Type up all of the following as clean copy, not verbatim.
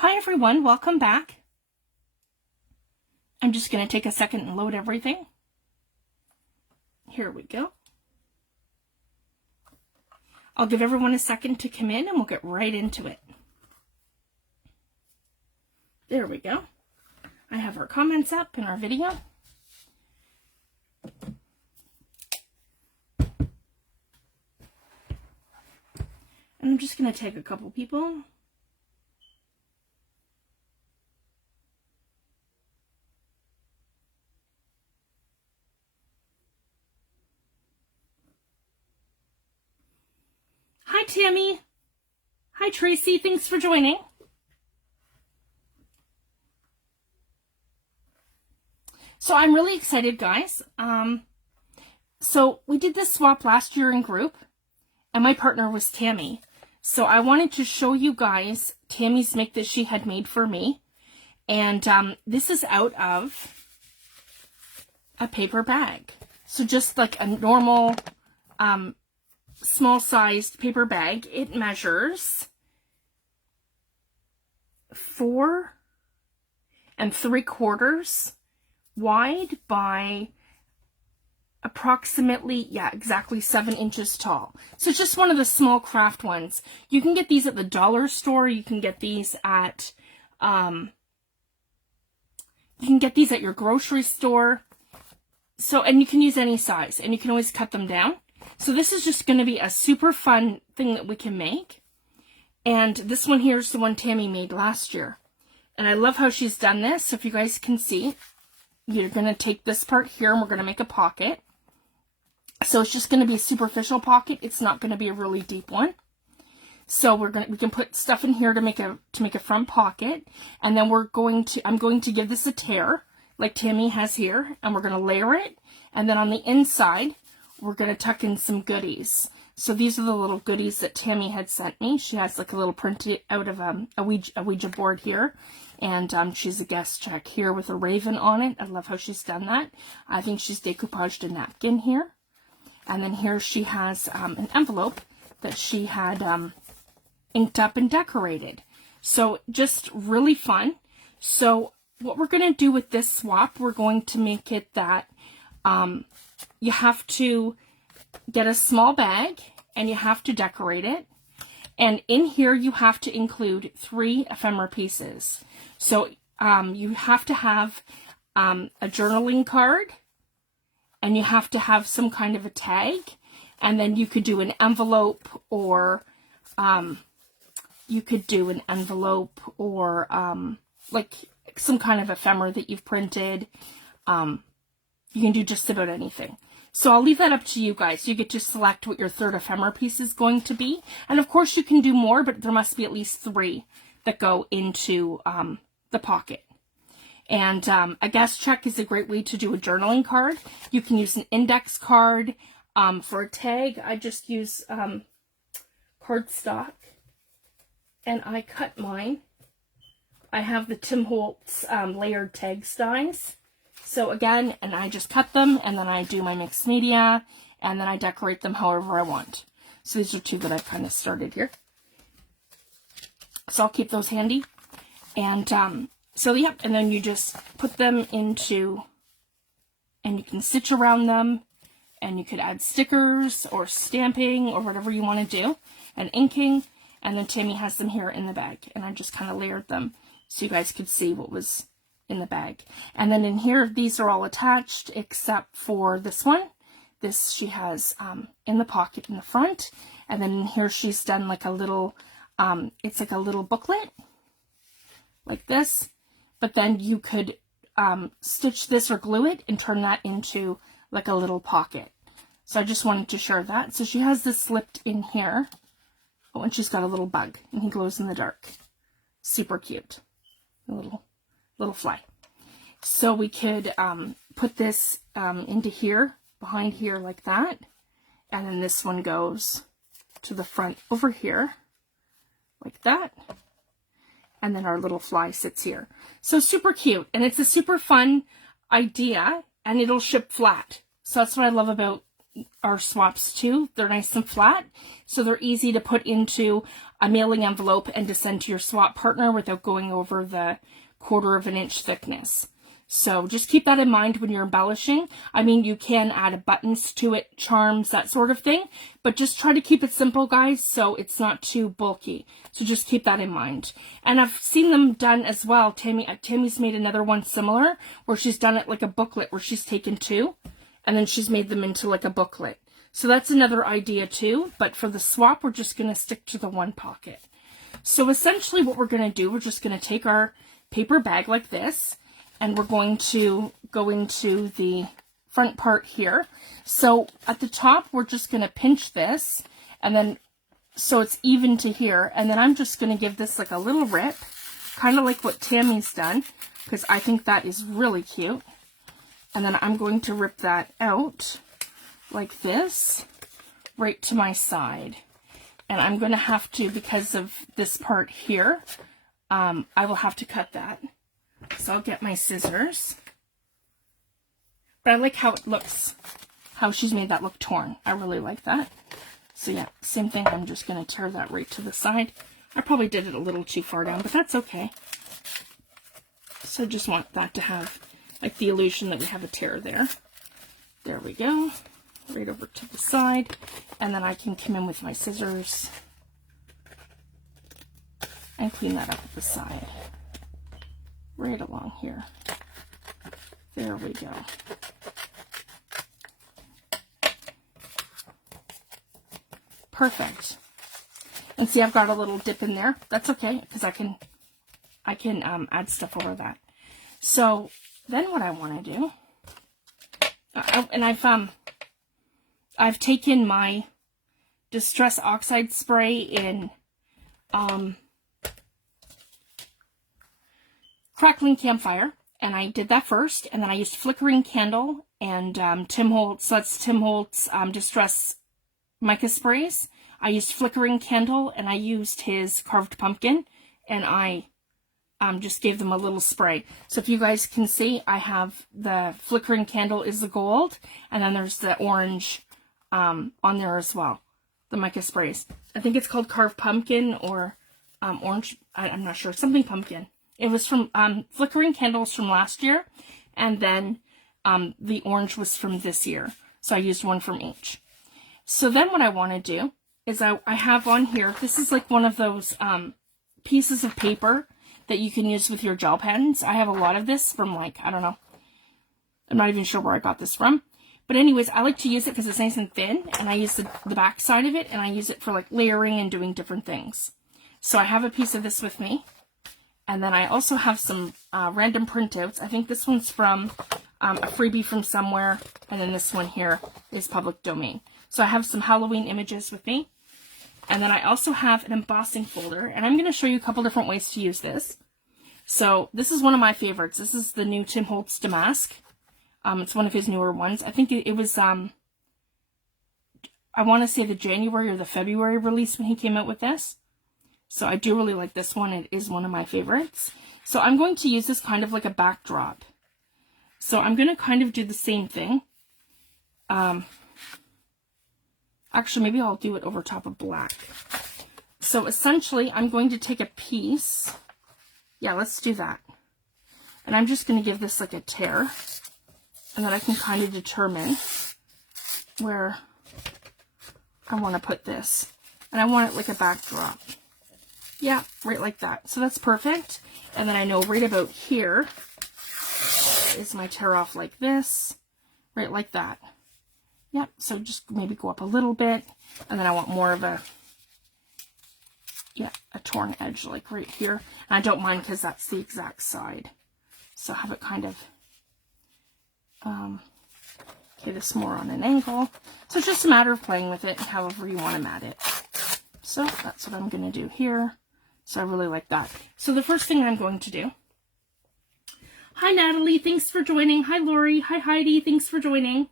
Hi everyone, welcome back. I'm just going to take a second and load everything. Here we go. I'll give everyone a second to come in and we'll get right into it. There we go. I have our comments up in our video. And I'm just going to take a couple people. Hi, Tammy. Hi, Tracy. Thanks for joining. So I'm really excited, guys. So we did this swap last year in group, and my partner was Tammy. So I wanted to show you guys Tammy's make that she had made for me. And this is out of a paper bag. So just like a normal small-sized paper bag. It measures 4 3/4 wide by approximately, exactly 7 inches tall. So it's just one of the small craft ones. You can get these at the dollar store. You can get these at, your grocery store. So, and you can use any size, and you can always cut them down. So this is just going to be a super fun thing that we can make. And this one here is the one Tammy made last year. And I love how she's done this. So if you guys can see, you're going to take this part here and we're going to make a pocket. So it's just going to be a superficial pocket. It's not going to be a really deep one. So we can put stuff in here to make a front pocket. And then I'm going to give this a tear like Tammy has here, and we're going to layer it. And then on the inside, we're going to tuck in some goodies. So these are the little goodies that Tammy had sent me. She has like a little printed out of a Ouija board here. And she's a guest check here with a raven on it. I love how she's done that. I think she's decoupaged a napkin here. And then here she has an envelope that she had inked up and decorated. So just really fun. So what we're going to do with this swap, we're going to make it that you have to get a small bag and you have to decorate it. And in here you have to include 3 ephemera pieces. So you have to have a journaling card, and you have to have some kind of a tag, and then you could do an envelope, or like some kind of ephemera that you've printed. You can do just about anything. So I'll leave that up to you guys. You get to select what your 3rd ephemera piece is going to be. And of course you can do more, but there must be at least 3 that go into the pocket. And a guest check is a great way to do a journaling card. You can use an index card. For a tag, I just use cardstock. And I cut mine. I have the Tim Holtz layered tag dies. So again, and I just cut them, and then I do my mixed media, and then I decorate them however I want. So these are 2 that I've kind of started here. So I'll keep those handy. And so yep, and then you just put them into, and you can stitch around them, and you could add stickers or stamping or whatever you want to do, and inking. And then Tammy has them here in the bag, and I just kind of layered them so you guys could see what was in the bag. And then in here, these are all attached except for this one. This she has in the pocket in the front. And then in here she's done like a little, it's like a little booklet like this. But then you could stitch this or glue it and turn that into like a little pocket. So I just wanted to share that. So she has this slipped in here. Oh, and she's got a little bug, and he glows in the dark. Super cute. A little fly. So we could put this into here, behind here like that. And then this one goes to the front over here, like that. And then our little fly sits here. So super cute. And it's a super fun idea, and it'll ship flat. So that's what I love about our swaps too. They're nice and flat, so they're easy to put into a mailing envelope and to send to your swap partner without going over the 1/4 inch thickness. So just keep that in mind when you're embellishing. I mean, you can add buttons to it, charms, that sort of thing, but just try to keep it simple, guys, so it's not too bulky. So just keep that in mind. And I've seen them done as well. Tammy's made another one similar, where she's done it like a booklet, where she's taken 2, and then she's made them into like a booklet. So that's another idea too, but for the swap, we're just going to stick to the 1 pocket. So essentially what we're going to do, we're just going to take our paper bag like this, and we're going to go into the front part here. So at the top, we're just going to pinch this, and then so it's even to here. And then I'm just going to give this like a little rip, kind of like what Tammy's done, because I think that is really cute. And then I'm going to rip that out like this, right to my side. And I'm going to have to, because of this part here, I will have to cut that. So I'll get my scissors. But I like how it looks, how she's made that look torn. I really like that. So yeah, same thing. I'm just going to tear that right to the side. I probably did it a little too far down, but that's okay. So I just want that to have like the illusion that we have a tear there. There we go. Right over to the side. And then I can come in with my scissors and clean that up at the side. Right along here. There we go. Perfect. And see, I've got a little dip in there. That's okay, because I can add stuff over that. So then what I want to do, and I've taken my Distress Oxide spray in Crackling Campfire, and I did that first, and then I used Flickering Candle and Tim Holtz, so that's Tim Holtz Distress mica sprays. I used Flickering Candle, and I used his Carved Pumpkin, and I just gave them a little spray. So if you guys can see, I have the Flickering Candle is the gold, and then there's the orange on there as well, the mica sprays. I think it's called Carved Pumpkin or orange, I'm not sure, something pumpkin. It was from Flickering Candles from last year, and then the orange was from this year. So I used one from each. So then what I want to do is I have on here, this is like one of those pieces of paper that you can use with your gel pens. I have a lot of this from like, I don't know, I'm not even sure where I got this from. But anyways, I like to use it because it's nice and thin, and I use the back side of it, and I use it for like layering and doing different things. So I have a piece of this with me. And then I also have some random printouts. I think this one's from a freebie from somewhere. And then this one here is public domain. So I have some Halloween images with me. And then I also have an embossing folder. And I'm going to show you a couple different ways to use this. So this is one of my favorites. This is the new Tim Holtz Damask. It's one of his newer ones. I think it was, I want to say the January or the February release when he came out with this. So I do really like this one. It is one of my favorites. So I'm going to use this kind of like a backdrop. So I'm going to kind of do the same thing. Actually, maybe I'll do it over top of black. So essentially, I'm going to take a piece. Yeah, let's do that. And I'm just going to give this like a tear. And then I can kind of determine where I want to put this. And I want it like a backdrop. Yeah, right like that. So that's perfect. And then I know right about here is my tear off like this, right like that. Yep, so just maybe go up a little bit. And then I want more of a, yeah, a torn edge like right here. And I don't mind because that's the exact side. So have it kind of, okay, this more on an angle. So it's just a matter of playing with it however you want to mat it. So that's what I'm going to do here. So I really like that. So the first thing I'm going to do. Hi, Natalie. Thanks for joining. Hi, Lori. Hi, Heidi. Thanks for joining.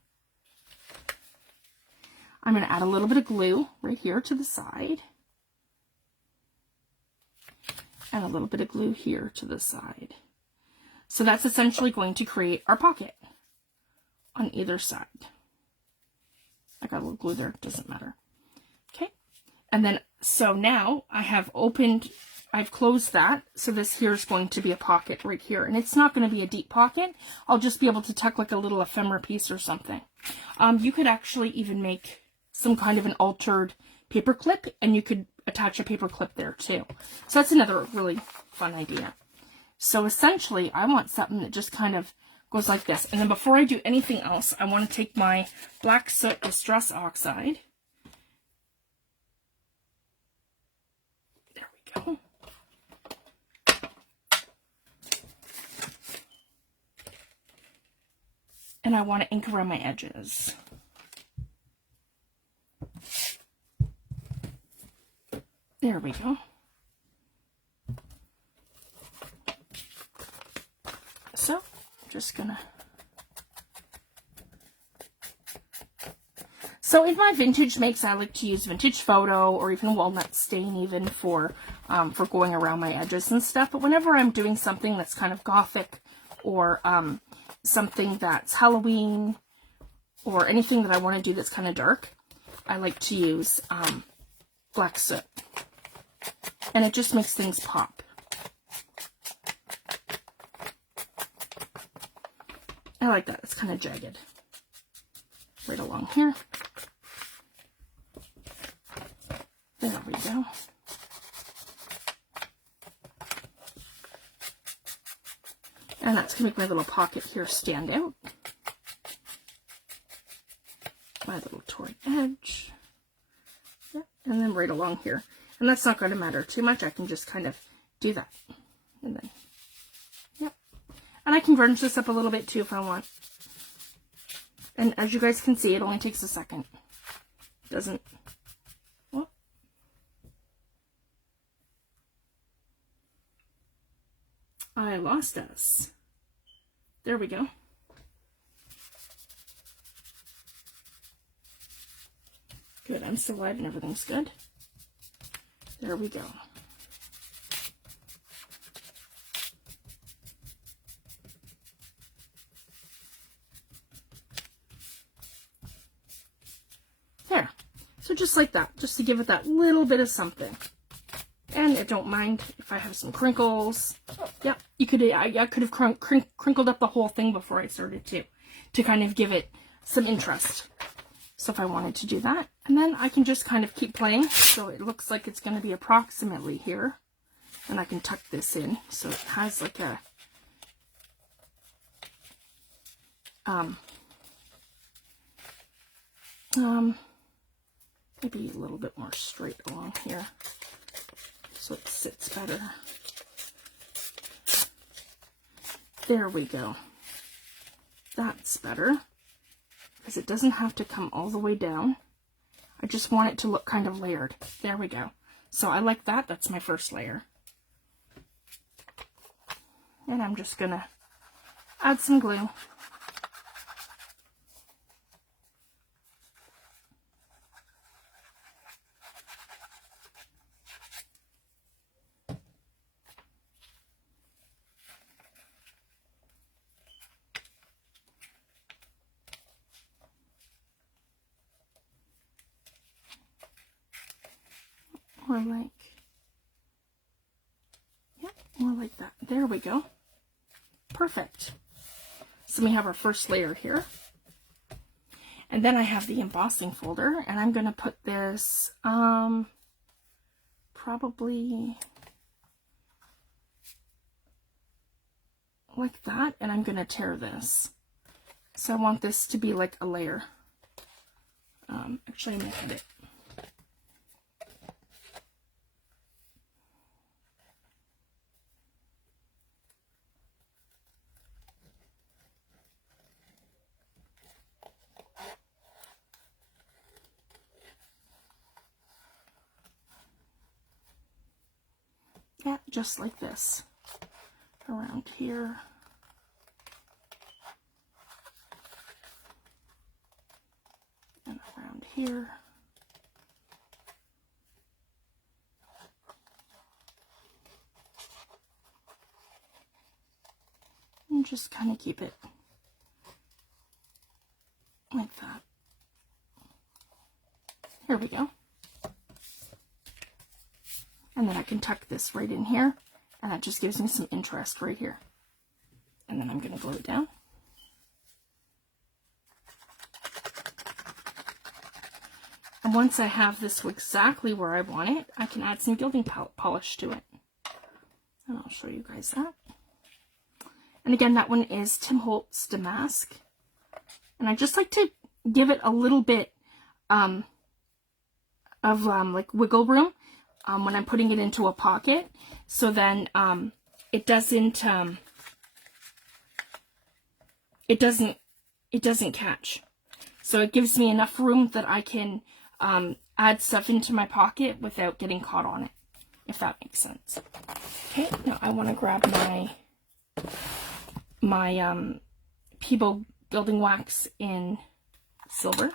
I'm going to add a little bit of glue right here to the side. And a little bit of glue here to the side. So that's essentially going to create our pocket on either side. I got a little glue there, doesn't matter. Okay, and then, so now I've closed that, so this here is going to be a pocket right here, and it's not going to be a deep pocket. I'll just be able to tuck like a little ephemera piece or something. You could actually even make some kind of an altered paper clip, and you could attach a paper clip there too. So that's another really fun idea. So essentially, I want something that just kind of goes like this. And then before I do anything else, I want to take my Black Soot Distress Oxide. There we go. And I want to ink around my edges. There we go. So, I'm just gonna... So in my vintage makes, I like to use vintage photo or even walnut stain even for going around my edges and stuff. But whenever I'm doing something that's kind of gothic or something that's Halloween or anything that I want to do that's kind of dark, I like to use black soot. And it just makes things pop. I like that. It's kind of jagged. Right along here. There we go. And that's going to make my little pocket here stand out. My little torn edge. Yeah. And then right along here. And that's not going to matter too much. I can just kind of do that. And then, yeah. And I can grunge this up a little bit too if I want. And as you guys can see, it only takes a second. It doesn't, well. I lost us. There we go. Good, I'm still live and everything's good. There we go. There. So just like that, just to give it that little bit of something. And I don't mind if I have some crinkles. Yeah, you could. I could have crinkled up the whole thing before I started to kind of give it some interest. So if I wanted to do that, and then I can just kind of keep playing. So it looks like it's going to be approximately here, and I can tuck this in so it has like a maybe a little bit more straight along here, so it sits better. There we go. That's better, because it doesn't have to come all the way down. I just want it to look kind of layered. There we go. So I like that. That's my first layer. And I'm just going to add some glue. More like, yeah, more like that. There we go. Perfect. So we have our first layer here. And then I have the embossing folder, and I'm going to put this probably like that, and I'm going to tear this. So I want this to be like a layer. Actually, I'm going to put it. Yeah, just like this. Around here. And around here. And just kind of keep it like that. we go. And then I can tuck this right in here, and that just gives me some interest right here. And then I'm going to glue it down. And once I have this exactly where I want it, I can add some gilding polish to it. And I'll show you guys that. And again, that one is Tim Holtz Damask. And I just like to give it a little bit of like wiggle room when I'm putting it into a pocket. So then it doesn't catch. So it gives me enough room that I can add stuff into my pocket without getting caught on it, if that makes sense. Okay, now I want to grab my Peebo gilding wax in silver.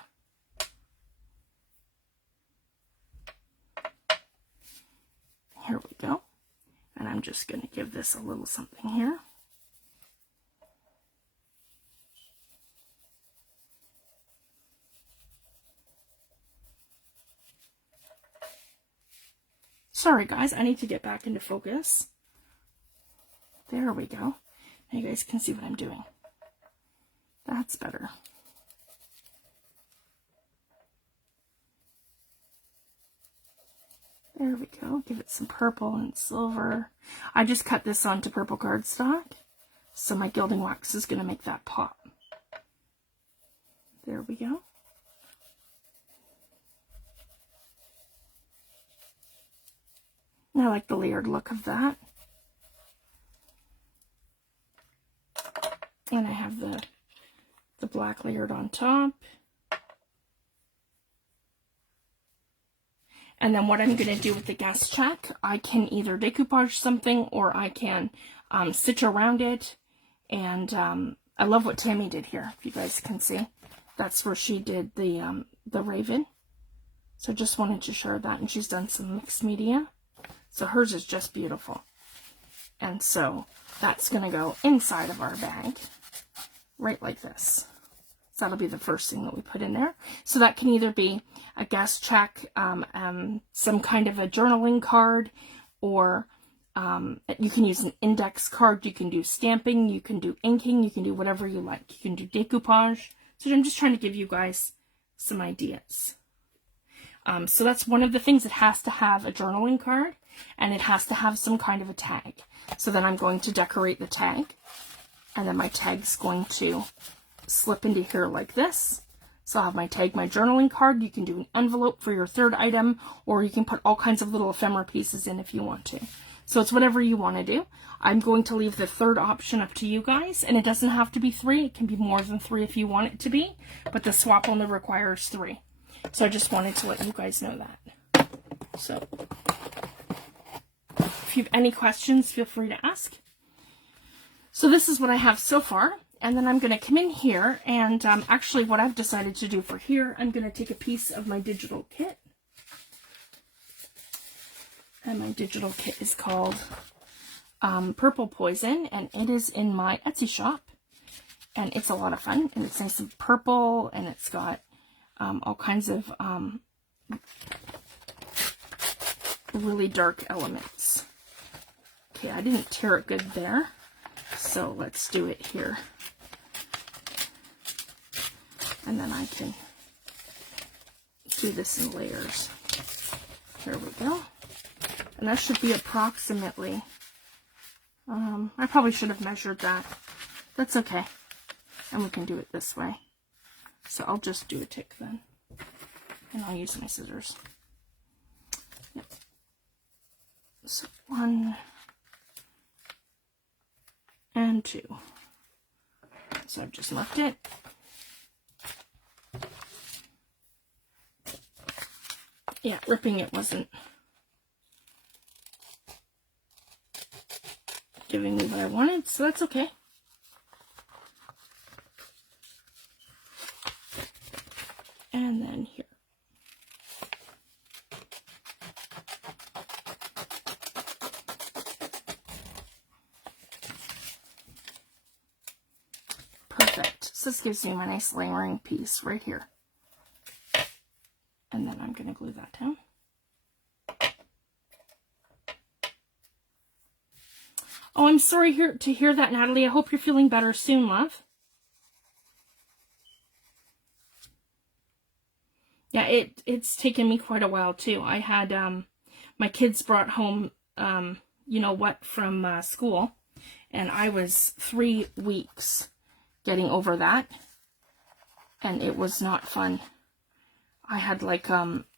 Here we go. And I'm just going to give this a little something here. Sorry guys, I need to get back into focus. There we go. Now you guys can see what I'm doing. That's better. There we go. Give it some purple and silver. I just cut this onto purple cardstock, so my gilding wax is going to make that pop. There we go. And I like the layered look of that. And I have the black layered on top. And then what I'm going to do with the guest check, I can either decoupage something or I can stitch around it. And I love what Tammy did here, if you guys can see. That's where she did the raven. So just wanted to share that. And she's done some mixed media. So hers is just beautiful. And so that's going to go inside of our bag, right like this. So that'll be the first thing that we put in there. So that can either be a guest check, some kind of a journaling card, or you can use an index card. You can do stamping, you can do inking, you can do whatever you like. You can do decoupage. So I'm just trying to give you guys some ideas. So that's one of the things. It has to have a journaling card, and it has to have some kind of a tag. So then I'm going to decorate the tag, and then my tag's going to slip into here like this. So I'll have my tag, my journaling card. You can do an envelope for your third item, or you can put all kinds of little ephemera pieces in if you want to. So it's whatever you want to do. I'm going to leave the third option up to you guys, and it doesn't have to be 3. It can be more than 3 if you want it to be, but the swap only requires 3. So I just wanted to let you guys know that. So if you have any questions, feel free to ask. So this is what I have so far. And then I'm going to come in here, and actually what I've decided to do for here, I'm going to take a piece of my digital kit. And my digital kit is called Purple Poison, and it is in my Etsy shop. And it's a lot of fun, and it's nice and purple, and it's got all kinds of really dark elements. Okay, I didn't tear it good there, so let's do it here. And then I can do this in layers. There we go. And that should be approximately, I probably should have measured that. That's okay. And we can do it this way. So I'll just do a tick then. And I'll use my scissors. Yep. So 1 and 2. So I've just left it. Yeah, ripping it wasn't giving me what I wanted, so that's okay. And then here. Perfect. So this gives me my nice layering piece right here. And then I'm going to glue that down. Oh, I'm sorry to hear that, Natalie. I hope you're feeling better soon, love. Yeah, it's taken me quite a while, too. I had, my kids brought home, you know what, from school. And I was 3 weeks getting over that. And it was not fun. I had like,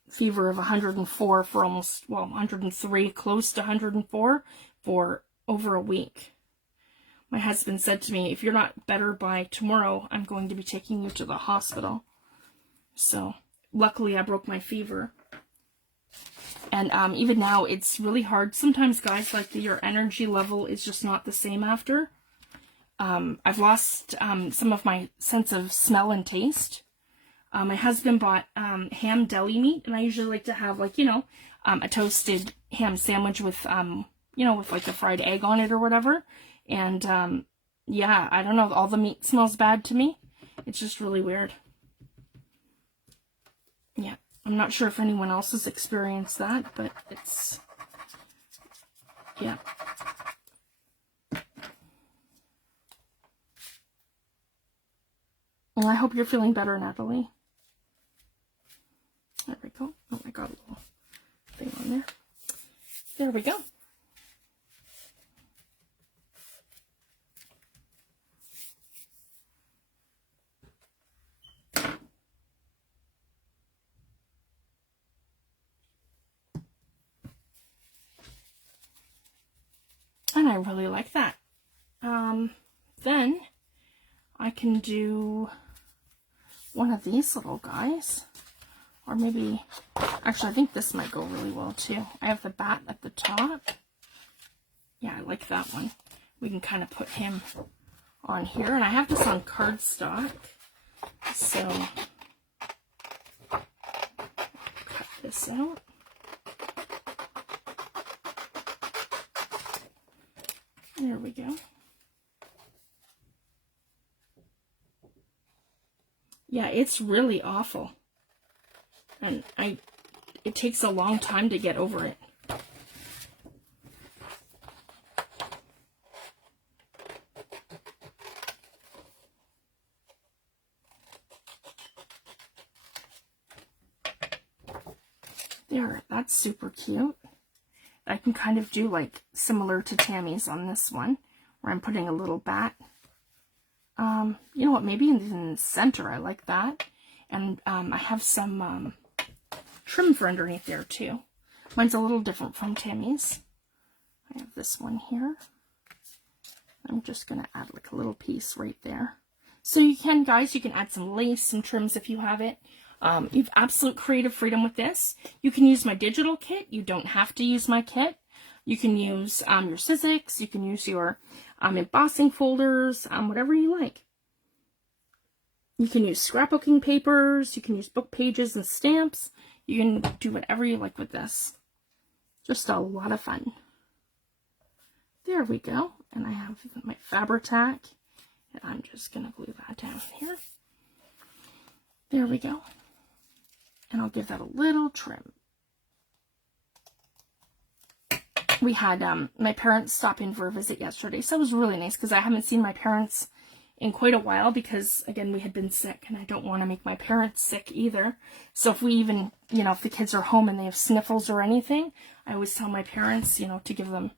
fever of 104 for almost, well, 103, close to 104 for over a week. My husband said to me, if you're not better by tomorrow, I'm going to be taking you to the hospital. So luckily I broke my fever. And even now it's really hard. Sometimes, guys, like your energy level is just not the same after. I've lost some of my sense of smell and taste. My husband bought ham deli meat, and I usually like to have, like, you know, a toasted ham sandwich with, you know, with like a fried egg on it or whatever. And yeah, I don't know, all the meat smells bad to me. It's just really weird. Yeah, I'm not sure if anyone else has experienced that, but it's, yeah. Well, I hope you're feeling better, Natalie. There we go. Oh, I got a little thing on there. There we go. And I really like that. Then I can do one of these little guys. Or maybe, actually I think this might go really well too. I have the bat at the top. Yeah, I like that one. We can kind of put him on here. And I have this on cardstock. So, cut this out. There we go. Yeah, it's really awful. And it takes a long time to get over it. There, that's super cute. I can kind of do like similar to Tammy's on this one, where I'm putting a little bat. You know what, maybe in the center, I like that. And I have some trim for underneath there too. Mine's a little different from Tammy's. I have this one here. I'm just going to add like a little piece right there. So you can, guys, you can add some lace, some trims if you have it. You have absolute creative freedom with this. You can use my digital kit. You don't have to use my kit. You can use your Sizzix. You can use your embossing folders, whatever you like. You can use scrapbooking papers. You can use book pages and stamps. You can do whatever you like with this. Just a lot of fun. There we go. And I have my Fabri-Tac. And I'm just going to glue that down here. There we go. And I'll give that a little trim. We had my parents stop in for a visit yesterday, so it was really nice because I haven't seen my parents in quite a while because, again, we had been sick, and I don't want to make my parents sick either. So if we even, you know, if the kids are home and they have sniffles or anything, I always tell my parents, you know, to give them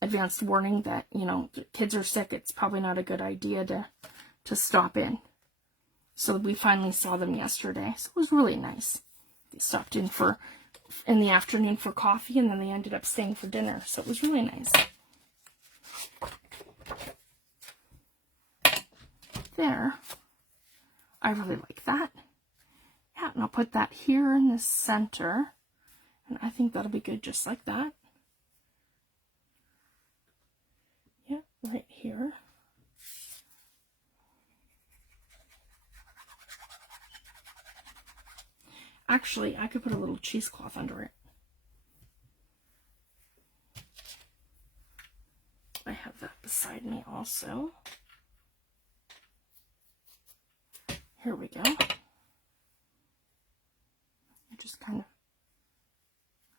advanced warning that, you know, kids are sick. It's probably not a good idea to stop in. So we finally saw them yesterday, so it was really nice. They stopped in the afternoon for coffee, and then they ended up staying for dinner, so it was really nice. There. I really like that. Yeah, and I'll put that here in the center, and I think that'll be good just like that. Yeah, right here. Actually, I could put a little cheesecloth under it. I have that beside me also. Here we go. I just kind of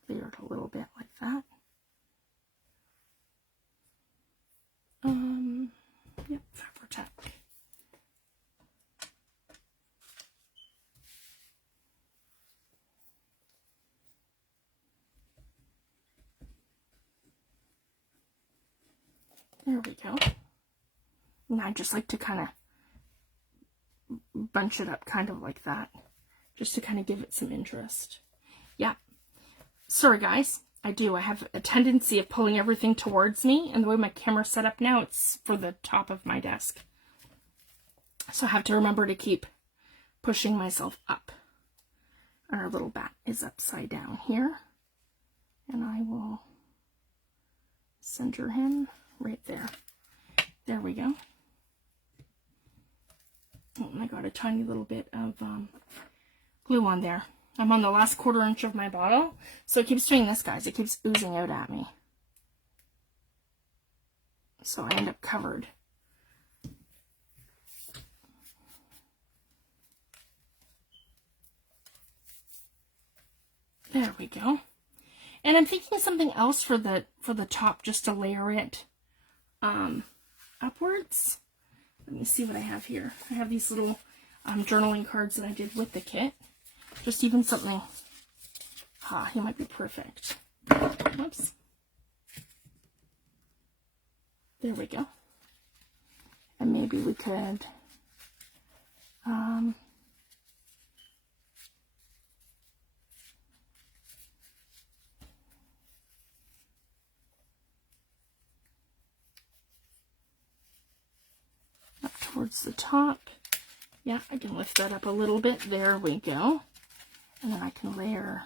layer it a little bit like that. Yep, Fabri-Tac. There we go. And I just like to kind of bunch it up kind of like that, just to kind of give it some interest. Yeah. Sorry guys, I have a tendency of pulling everything towards me, and the way my camera's set up now, it's for the top of my desk. So I have to remember to keep pushing myself up. Our little bat is upside down here, and I will center him right there. There we go. Oh, and I got a tiny little bit of glue on there. I'm on the last 1/4 inch of my bottle, so it keeps doing this, guys. It keeps oozing out at me. So I end up covered. There we go. And I'm thinking something else for the top, just to layer it upwards. Let me see what I have here. I have these little journaling cards that I did with the kit. Just even something. He might be perfect. Whoops. There we go. And maybe we could up towards the top. Yeah, I can lift that up a little bit. There we go. And then I can layer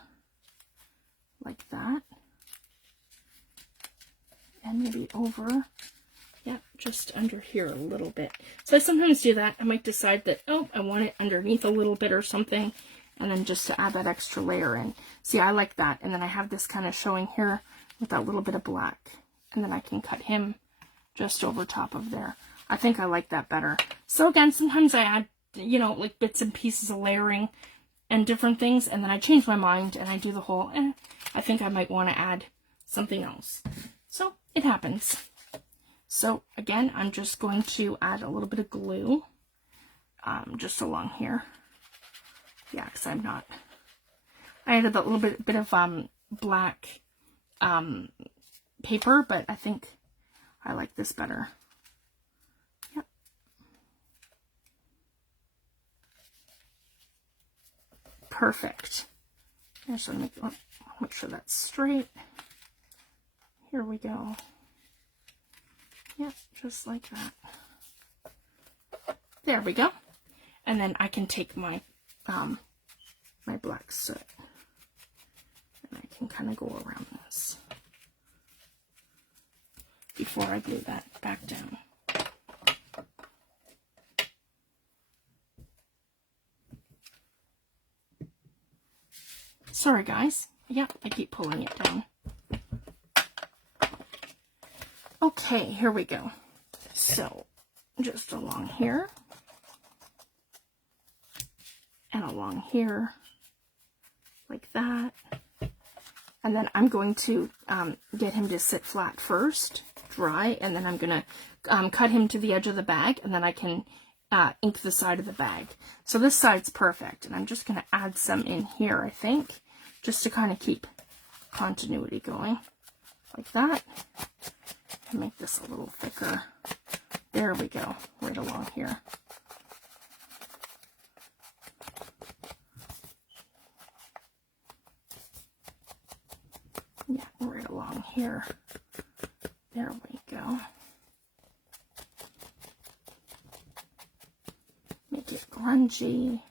like that. And maybe over, yeah, just under here a little bit. So I sometimes do that. I might decide that, oh, I want it underneath a little bit or something, and then just to add that extra layer in. See, I like that. And then I have this kind of showing here with that little bit of black. And then I can cut him just over top of there. I think I like that better. So again, sometimes I add, you know, like bits and pieces of layering and different things, and then I change my mind and I do the whole, I think I might want to add something else. So it happens. So again, I'm just going to add a little bit of glue just along here. Yeah, because I added a little bit of black paper, but I think I like this better. Yep. Perfect. I just want to make sure that's straight. Here we go. Yep, just like that. There we go. And then I can take my my black soot, and I can kind of go around this before I glue that back down. Sorry guys. Yep, I keep pulling it down. Okay, here we go. So, just along here, and along here, like that. And then I'm going to get him to sit flat first, dry, and then I'm going to cut him to the edge of the bag, and then I can ink the side of the bag. So this side's perfect, and I'm just going to add some in here, I think, just to kind of keep continuity going, like that. And make this a little thicker. There we go, right along here. Yeah, right along here. There we go. Make it grungy.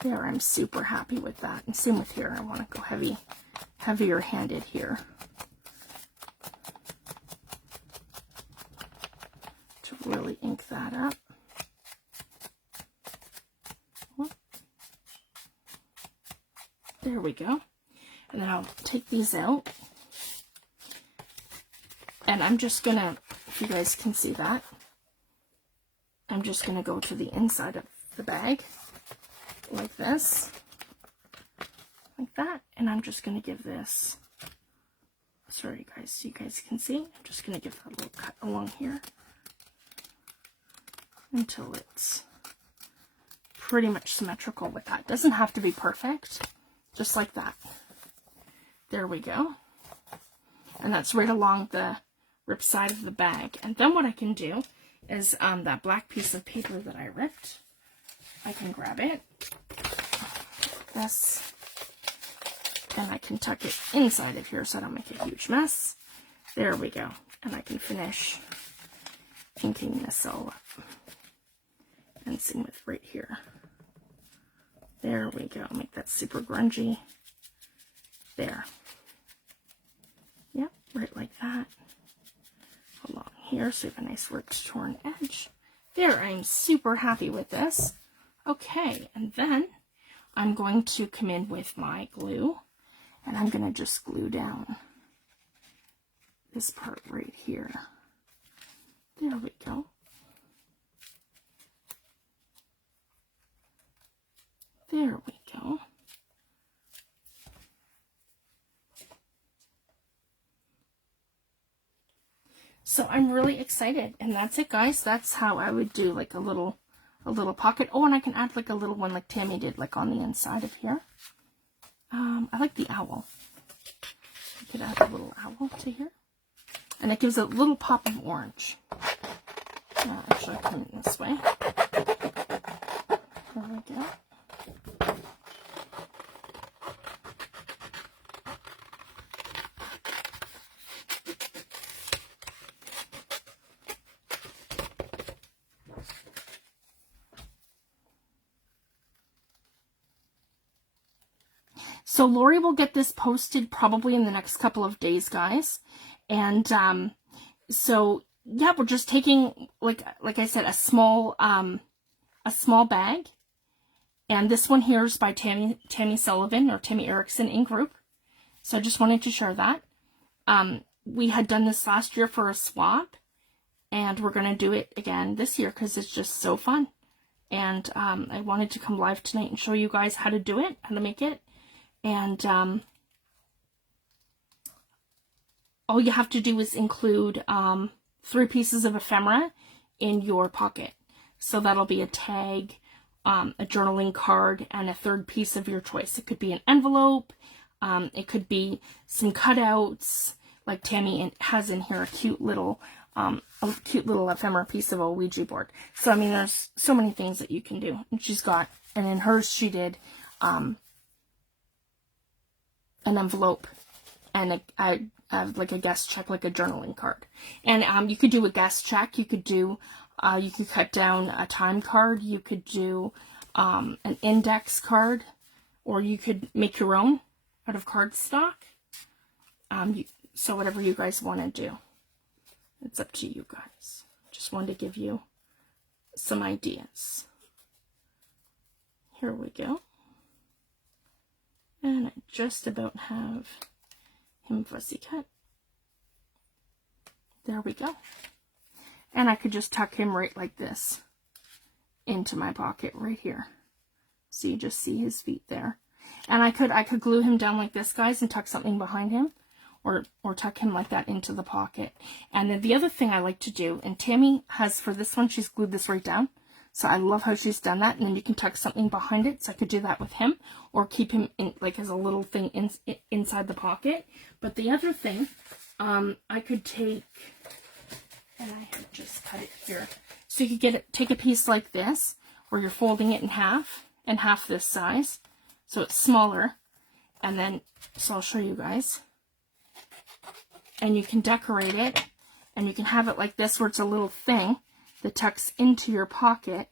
There, I'm super happy with that. And same with here. I want to go heavier handed here. To really ink that up. There we go. And then I'll take these out. And I'm just going to, if you guys can see that, I'm just going to go to the inside of the bag like this. like that. And I'm just going to give this, sorry guys, so you guys can see, I'm just going to give that a little cut along here until it's pretty much symmetrical with that. Doesn't have to be perfect, just like that. There we go. And that's right along the rip side of the bag. And then what I can do is that black piece of paper that I ripped, I can grab it, this, and I can tuck it inside of here so I don't make a huge mess. There we go. And I can finish inking this all up and sing with right here. There we go. Make that super grungy. There. Yep, right like that. Along here, so you have a nice ripped torn edge. There, I'm super happy with this. Okay, and then I'm going to come in with my glue, and I'm going to just glue down this part right here. There we go. There we go. So I'm really excited, and that's it, guys. That's how I would do like a little pocket. Oh, and I can add like a little one like Tammy did, like on the inside of here. I like the owl. I could add a little owl to here, and it gives a little pop of orange. Actually, I'll come in this way. There we go. So Lori will get this posted probably in the next couple of days, guys. And so yeah, we're just taking like I said, a small bag. And this one here is by Tammy Sullivan or Tammy Erickson Ink Group. So I just wanted to share that. We had done this last year for a swap, and we're going to do it again this year because it's just so fun. And I wanted to come live tonight and show you guys how to do it, how to make it. And all you have to do is include 3 pieces of ephemera in your pocket. So that'll be a tag, a journaling card, and a 3rd piece of your choice. It could be an envelope. It could be some cutouts, like Tammy has in here a cute little ephemera piece of a Ouija board. So I mean, there's so many things that you can do. And she's got, and in hers she did an envelope and like a guest check, like a journaling card. And you could do a guest check. You could do, you could cut down a time card. You could do an index card, or you could make your own out of cardstock. So whatever you guys want to do, it's up to you guys. Just wanted to give you some ideas. Here we go. And I just about have him fussy cut. There we go. And I could just tuck him right like this into my pocket right here. So you just see his feet there. And I could glue him down like this, guys, and tuck something behind him, or tuck him like that into the pocket. And then the other thing I like to do, and Tammy has, for this one, she's glued this right down. So I love how she's done that. And then you can tuck something behind it. So I could do that with him, or keep him in like as a little thing inside the pocket. But the other thing, I could take, and I have just cut it here. So you could take a piece like this, where you're folding it in half, and half this size. So it's smaller. And then, so I'll show you guys. And you can decorate it, and you can have it like this, where it's a little thing that tucks into your pocket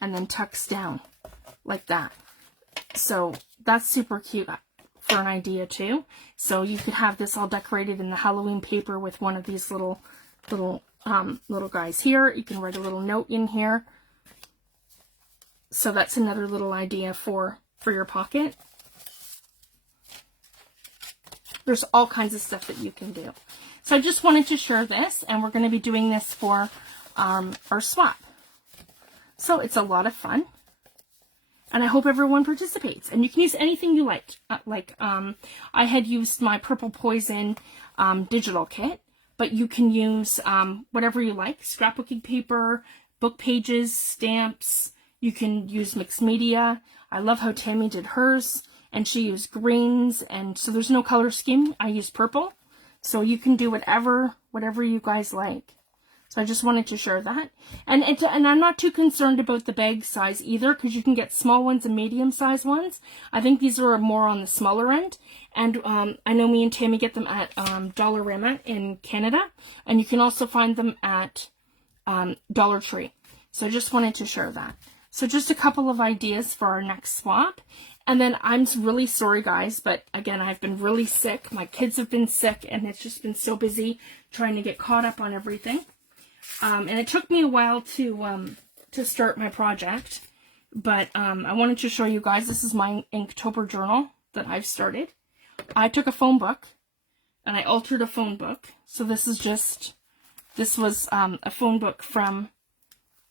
and then tucks down like that. So that's super cute for an idea too. So you could have this all decorated in the Halloween paper with one of these little guys here. You can write a little note in here. So that's another little idea for your pocket. There's all kinds of stuff that you can do. So I just wanted to share this, and we're going to be doing this for our swap. So it's a lot of fun. And I hope everyone participates. And you can use anything you like. I had used my Purple Poison digital kit, but you can use whatever you like. Scrapbooking paper, book pages, stamps. You can use mixed media. I love how Tammy did hers, and she used greens, and so there's no color scheme. I use purple. So you can do whatever you guys like. So I just wanted to share that. And I'm not too concerned about the bag size either, because you can get small ones and medium size ones. I think these are more on the smaller end. And I know me and Tammy get them at Dollarama in Canada. And you can also find them at Dollar Tree. So I just wanted to share that. So just a couple of ideas for our next swap. And then I'm really sorry, guys, but again, I've been really sick. My kids have been sick, and it's just been so busy trying to get caught up on everything. And it took me a while to start my project, but I wanted to show you guys, this is my Inktober journal that I've started. I took a phone book, and I altered a phone book. So this was a phone book from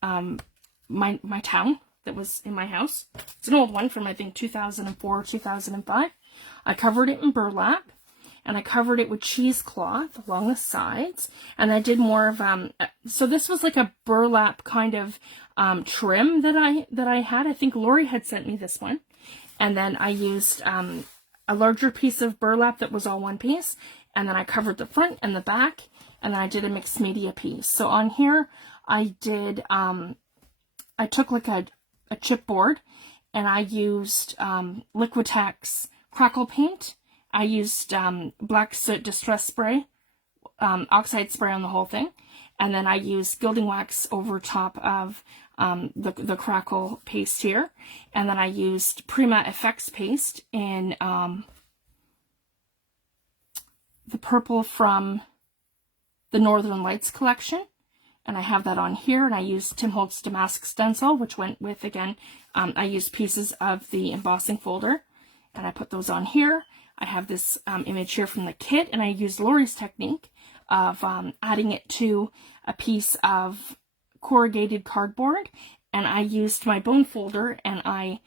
my town that was in my house. It's an old one from, I think, 2004, 2005. I covered it in burlap, and I covered it with cheesecloth along the sides, and I did more of, so this was like a burlap kind of trim that I had. I think Lori had sent me this one. And then I used a larger piece of burlap that was all one piece, and then I covered the front and the back, and then I did a mixed media piece. So on here, I did, I took like a chipboard, and I used Liquitex crackle paint. I used black soot distress spray, oxide spray on the whole thing, and then I used gilding wax over top of the crackle paste here, and then I used Prima Effects paste in the purple from the Northern Lights collection, and I have that on here. And I used Tim Holtz Damask stencil, which went with, again, I used pieces of the embossing folder, and I put those on here. I have this image here from the kit, and I used Lori's technique of adding it to a piece of corrugated cardboard, and I used my bone folder, and I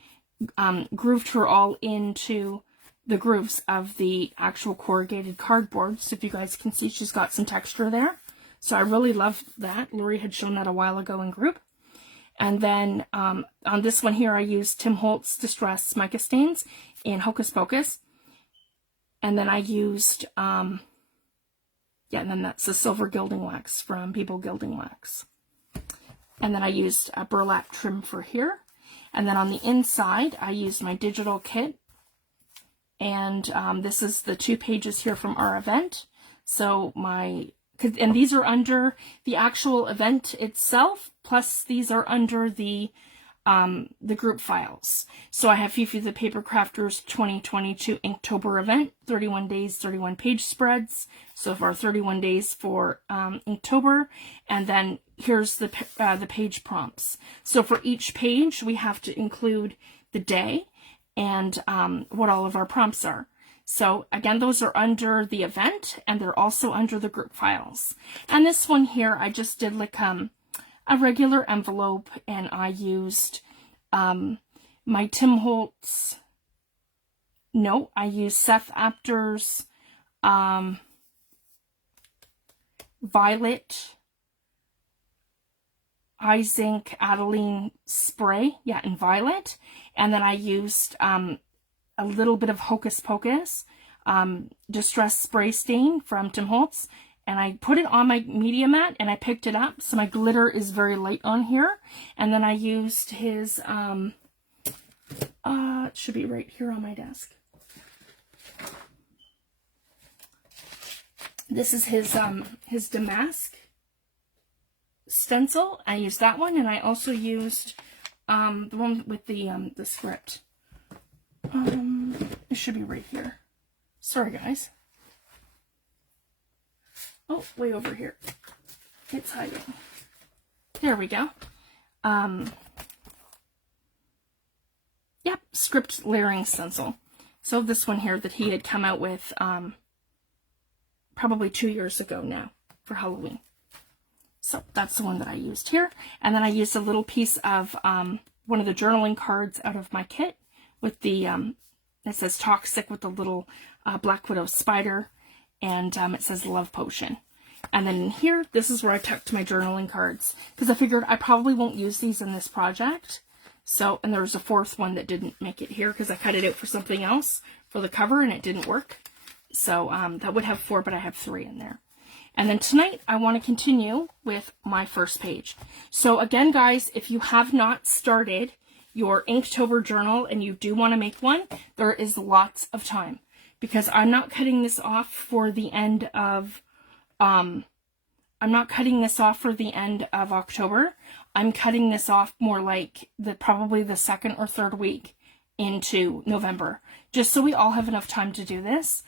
grooved her all into the grooves of the actual corrugated cardboard. So if you guys can see, she's got some texture there. So I really love that. Lori had shown that a while ago in group. And then on this one here, I used Tim Holtz Distress Mica Stains in Hocus Pocus. And then I used, and then that's the silver gilding wax from People Gilding Wax. And then I used a burlap trim for here. And then on the inside, I used my digital kit. And this is the 2 pages here from our event. So and these are under the actual event itself, plus these are under the group files. So I have Fifi the Paper Crafters 2022 Inktober event, 31 days, 31 page spreads. So for our 31 days for Inktober, and then here's the page prompts. So for each page, we have to include the day and what all of our prompts are. So again, those are under the event, and they're also under the group files. And this one here, I just did like a regular envelope, and I used my Tim Holtz, I used Seth Apter's Violet Eye Zinc Adaline spray, in violet. And then I used a little bit of Hocus Pocus Distress Spray Stain from Tim Holtz, and I put it on my media mat, and I picked it up, so my glitter is very light on here. And then I used his, it should be right here on my desk. This is his Damask stencil. I used that one, and I also used the one with the script. It should be right here. Sorry, guys. Oh, way over here. It's hiding. There we go. Yep, script layering stencil. So this one here that he had come out with probably 2 years ago now for Halloween. So that's the one that I used here. And then I used a little piece of one of the journaling cards out of my kit with the, it says toxic with the little Black Widow spider, and it says love potion. And then here, this is where I tucked my journaling cards, because I figured I probably won't use these in this project. So, and there was a fourth one that didn't make it here because I cut it out for something else for the cover and it didn't work. So that would have 4, but I have 3 in there. And then tonight I want to continue with my first page. So again, guys, if you have not started your Inktober journal and you do want to make one, there is lots of time, because I'm not cutting this off for the end of October. I'm cutting this off more like probably the 2nd or 3rd week into November, just so we all have enough time to do this.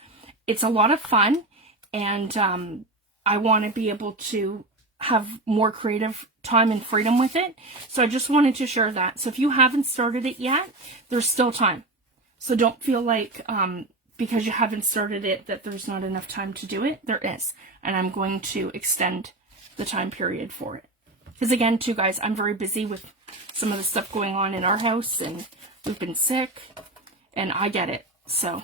It's a lot of fun, and I want to be able to have more creative time and freedom with it. So I just wanted to share that. So if you haven't started it yet, there's still time. So don't feel like because you haven't started it that there's not enough time to do it. There is. And I'm going to extend the time period for it. Because again, too, guys, I'm very busy with some of the stuff going on in our house, and we've been sick, and I get it. So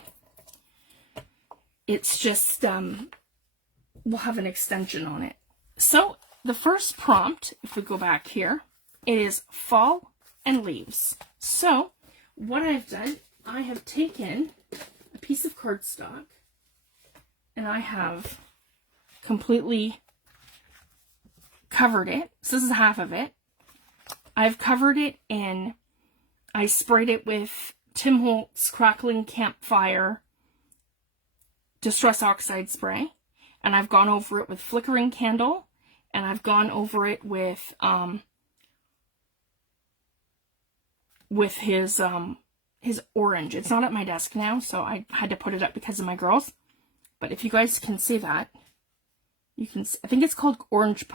it's just, we'll have an extension on it. So the first prompt, if we go back here, it is fall and leaves. So what I've done, I have taken a piece of cardstock and I have completely covered it. So this is half of it. I've covered it in, I sprayed it with Tim Holtz Crackling Campfire Distress Oxide spray, and I've gone over it with Flickering Candle, and I've gone over it with his orange. It's not at my desk now, so I had to put it up because of my girls. But if you guys can see that, you can see, I think it's called orange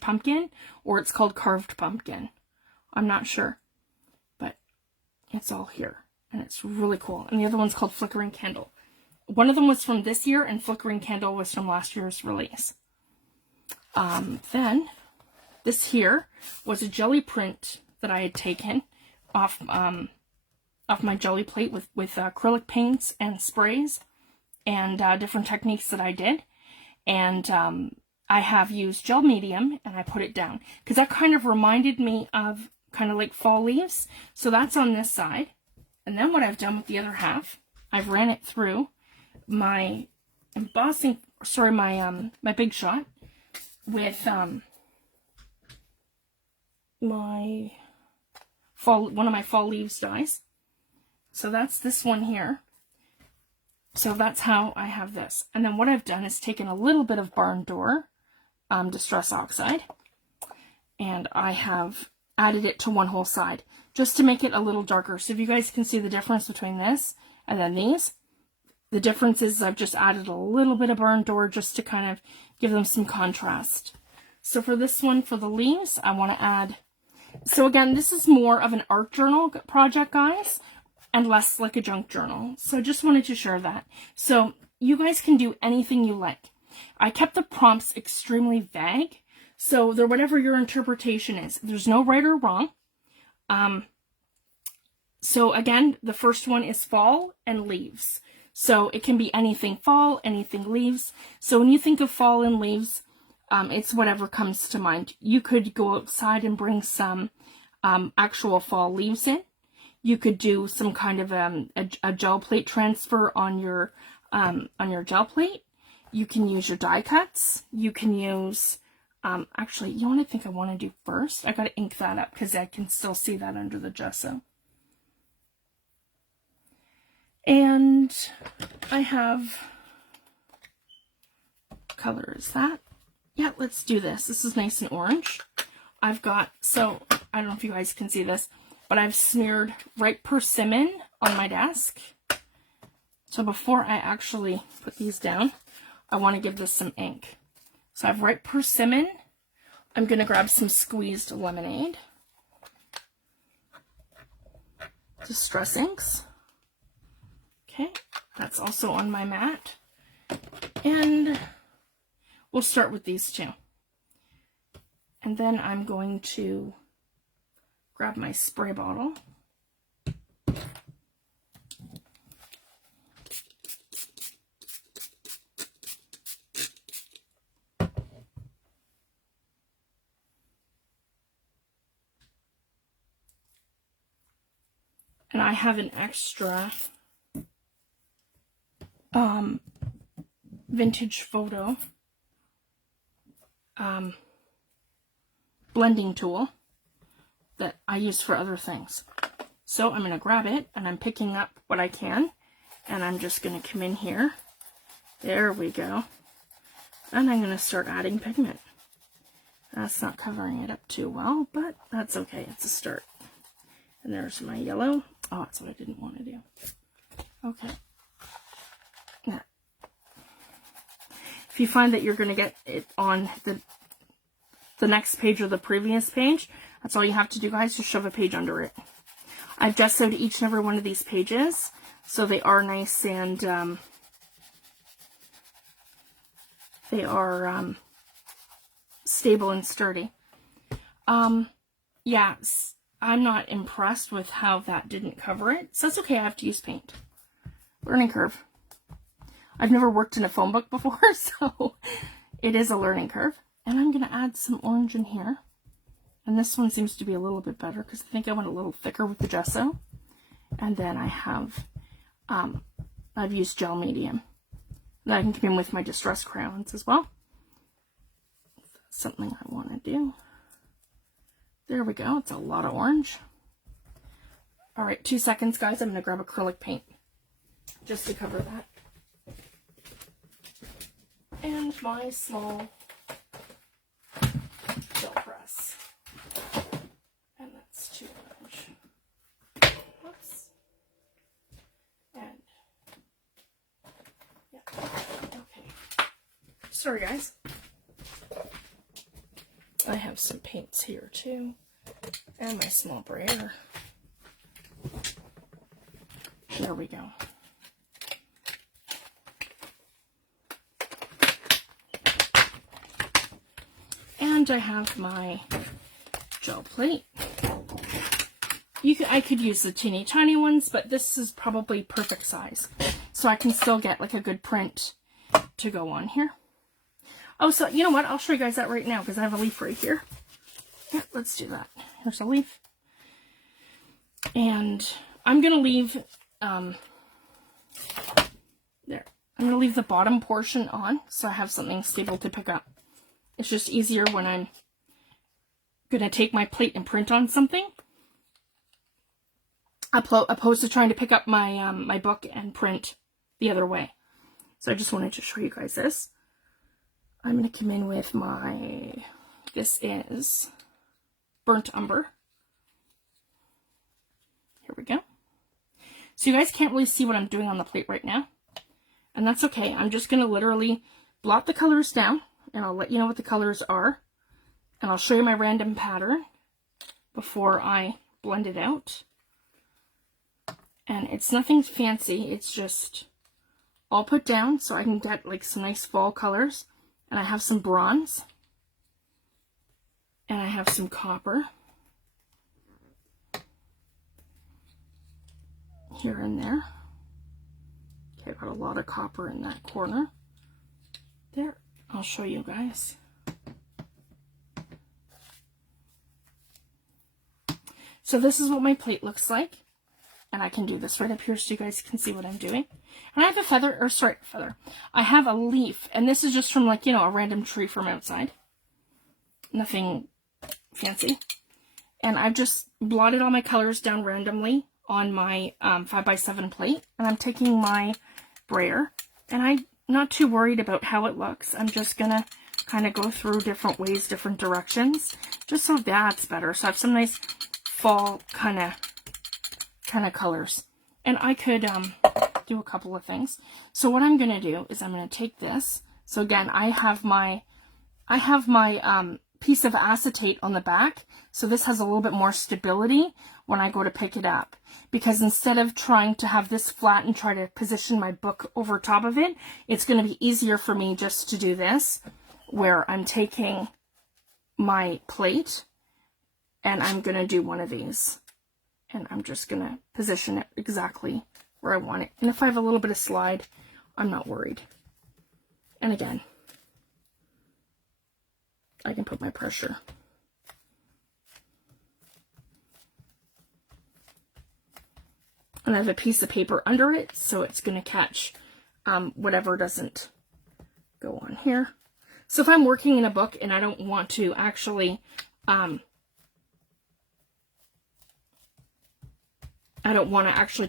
pumpkin, or it's called carved pumpkin. I'm not sure, but it's all here, and it's really cool. And the other one's called Flickering Candle. One of them was from this year, and Flickering Candle was from last year's release. Then this here was a jelly print that I had taken off my jelly plate with acrylic paints and sprays and different techniques that I did. And I have used gel medium, and I put it down because that kind of reminded me of kind of like fall leaves. So that's on this side. And then what I've done with the other half, I've ran it through my embossing, sorry, my Big Shot with one of my fall leaves dies. So that's this one here. So that's how I have this. And then what I've done is taken a little bit of Barn Door Distress Oxide, and I have added it to one whole side just to make it a little darker. So if you guys can see the difference between this and then these, the difference is I've just added a little bit of Barn Door just to kind of give them some contrast. So for this one, for the leaves, I want to add, so again, this is more of an art journal project, guys, and less like a junk journal. So just wanted to share that. So you guys can do anything you like. I kept the prompts extremely vague, so they're whatever your interpretation is. There's no right or wrong. So again, the first one is fall and leaves. So it can be anything fall, anything leaves. So when you think of fall and leaves, it's whatever comes to mind. You could go outside and bring some actual fall leaves in. You could do some kind of a gel plate transfer on your gel plate. You can use your die cuts. You can use, actually, you know what I think I want to do first? I got to ink that up because I can still see that under the gesso. And I have, color is that? Yeah, let's do this. This is nice and orange. I've got, so I don't know if you guys can see this, but I've smeared ripe persimmon on my desk. So before I actually put these down, I want to give this some ink. So I have ripe persimmon. I'm going to grab some squeezed lemonade. Distress inks. Okay, that's also on my mat. And we'll start with these two. And then I'm going to grab my spray bottle. And I have an extra vintage photo blending tool that I use for other things. So I'm going to grab it, and I'm picking up what I can, and I'm just going to come in here. There we go. And I'm going to start adding pigment. That's not covering it up too well, but that's okay. It's a start. And there's my yellow. Oh, that's what I didn't want to do. Okay. Now, if you find that you're going to get it on the next page or the previous page, that's all you have to do, guys. Just shove a page under it. I've gessoed each and every one of these pages, so they are nice and they are stable and sturdy. Yeah, I'm not impressed with how that didn't cover it, so that's okay. I have to use paint. Learning curve. I've never worked in a phone book before, so it is a learning curve. And I'm going to add some orange in here. And this one seems to be a little bit better because I think I went a little thicker with the gesso. And then I have, I've used gel medium. And I can come in with my distress crayons as well. That's something I want to do. There we go. It's a lot of orange. All right, 2 seconds, guys. I'm going to grab acrylic paint just to cover that. And my small gel press. And that's too much. Whoops. And, yeah. Okay. Sorry, guys. I have some paints here too, and my small brayer. There we go. And I have my gel plate. I could use the teeny tiny ones, but this is probably perfect size. So I can still get like a good print to go on here. Oh, so you know what? I'll show you guys that right now because I have a leaf right here. Yeah, let's do that. Here's a leaf. And I'm going to leave, there. I'm going to leave the bottom portion on so I have something stable to pick up. It's just easier when I'm going to take my plate and print on something, opposed to trying to pick up my, my book and print the other way. So I just wanted to show you guys this. I'm going to come in with my, this is Burnt Umber. Here we go. So you guys can't really see what I'm doing on the plate right now. And that's okay. I'm just going to literally blot the colors down, and I'll let you know what the colors are. And I'll show you my random pattern before I blend it out. And it's nothing fancy. It's just all put down so I can get like some nice fall colors. And I have some bronze. And I have some copper. Here and there. Okay, I've got a lot of copper in that corner. There. I'll show you guys. So this is what my plate looks like. And I can do this right up here so you guys can see what I'm doing. And I have a feather, or sorry, feather. I have a leaf, and this is just from like, you know, a random tree from outside. Nothing fancy. And I've just blotted all my colors down randomly on my 5x7 plate. And I'm taking my brayer, and I'm not too worried about how it looks. I'm just gonna kind of go through different ways, different directions, just so that's better. So I have some nice fall kind of colors. And I could do a couple of things. So what I'm going to do is I'm going to take this. So again, I have my piece of acetate on the back. So this has a little bit more stability when I go to pick it up. Because instead of trying to have this flat and try to position my book over top of it, it's going to be easier for me just to do this, where I'm taking my plate And I'm going to do one of these. And I'm just going to position it exactly where I want it. And if I have a little bit of slide, I'm not worried. And again, I can put my pressure. And I have a piece of paper under it, so it's going to catch whatever doesn't go on here. So if I'm working in a book and I don't want to actually,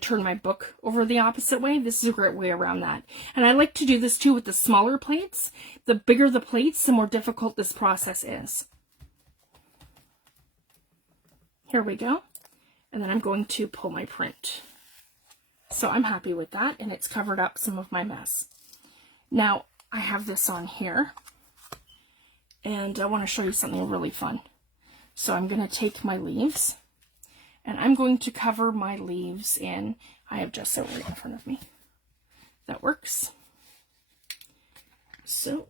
turn my book over the opposite way, this is a great way around that. And I like to do this too with the smaller plates. The bigger the plates, the more difficult this process is. Here we go. And then I'm going to pull my print. So I'm happy with that, and it's covered up some of my mess. Now, I have this on here, and I want to show you something really fun. So I'm going to take my leaves, and I'm going to cover my leaves in, I have gesso right in front of me. That works. So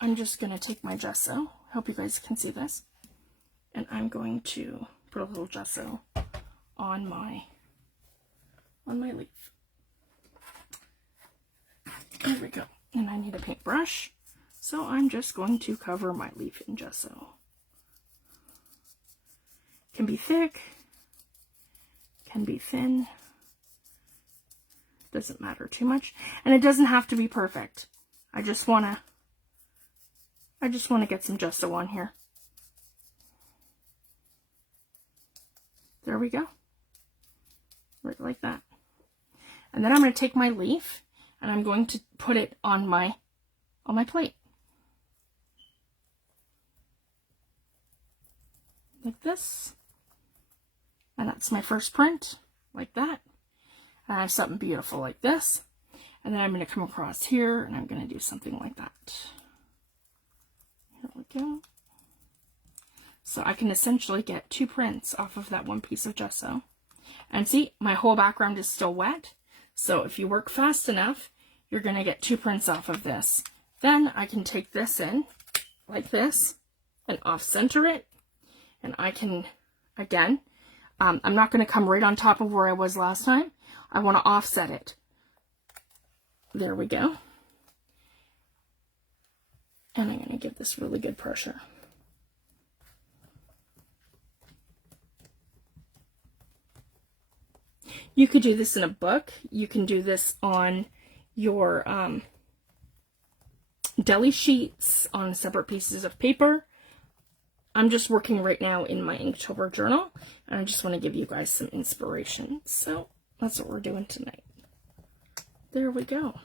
I'm just going to take my gesso, hope you guys can see this, and I'm going to put a little gesso on my leaf. There we go. And I need a paintbrush, so I'm just going to cover my leaf in gesso. Can be thick, can be thin, doesn't matter too much, and it doesn't have to be perfect. I just want to get some gesso on here. There we go. Right like that. And then I'm going to take my leaf and I'm going to put it on my plate. Like this. And that's my first print, like that. And I have something beautiful like this. And then I'm going to come across here and I'm going to do something like that. Here we go. So I can essentially get 2 prints off of that one piece of gesso. And see, my whole background is still wet. So if you work fast enough, you're going to get 2 prints off of this. Then I can take this in like this and off-center it. And I can, again, I'm not going to come right on top of where I was last time. I want to offset it. There we go. And I'm going to give this really good pressure. You could do this in a book. You can do this on your deli sheets, on separate pieces of paper. I'm just working right now in my Inktober journal, and I just want to give you guys some inspiration. So that's what we're doing tonight. There we go.